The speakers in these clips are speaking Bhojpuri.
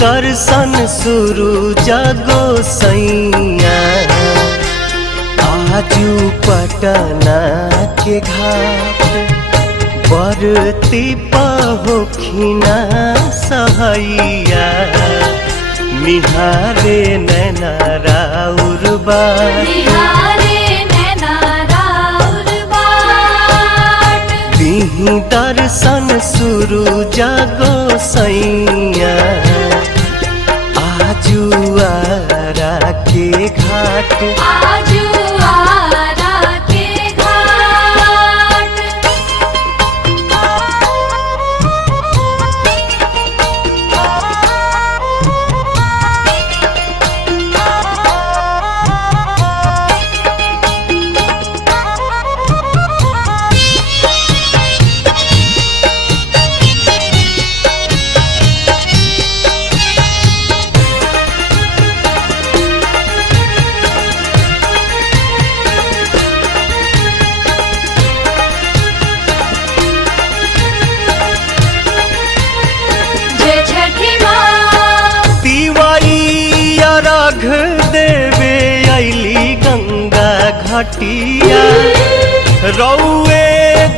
दर्शन शुरू जागो सैया आजू पटना के घाट बरती पहोखिना सहैया निहारे नैना राउर बाट दीही दर्शन शुरू जागो सैया आजू आरा के घाट देवे अली गंगा घाटिया रौए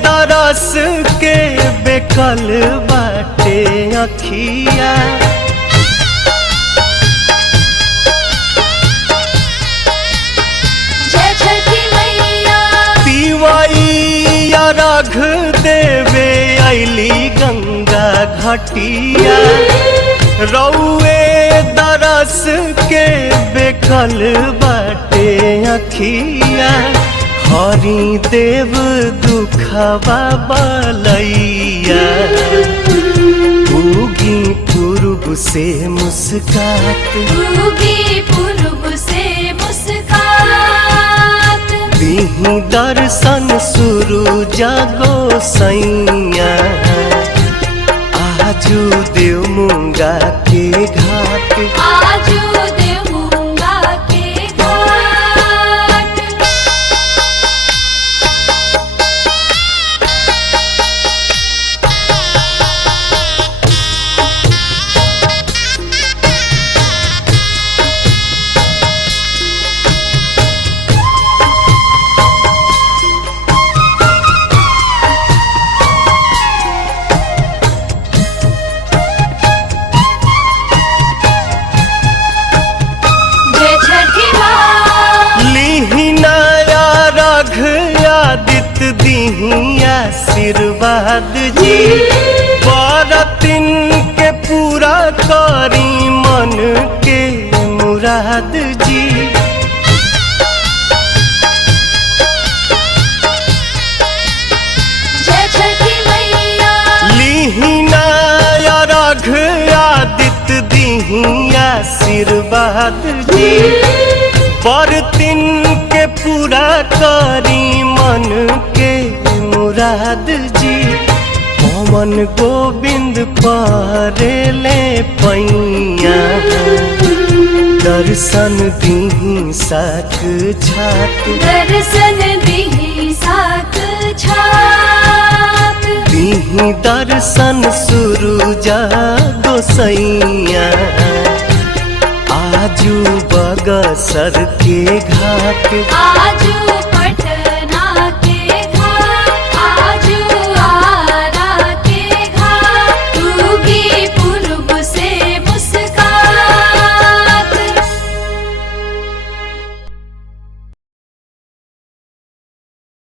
तरस के बेकल बाटे अखिया तिवाई अर्घ देवे अली गंगा घाटिया रौए दरस के बेकल बाटे अखिया हरि देव दुखवा बलैया उगी पूर्व से मुस्कात दीही दर्शन शुरू जागो सैया आजू देव मुंगा के घाट दीही आशीर्वाद जी बरतिन के पूरा करी मन के मुराद जी लीहिना अर्घ आदित्य दीही आशीर्वाद जी बरतिन के पूरा करी मन के मुराद जी पवन गोविंद परेले पैया दर्शन दीही साक छात दीही दर्शन शुरू जागो सैया आजू बगसर के घाट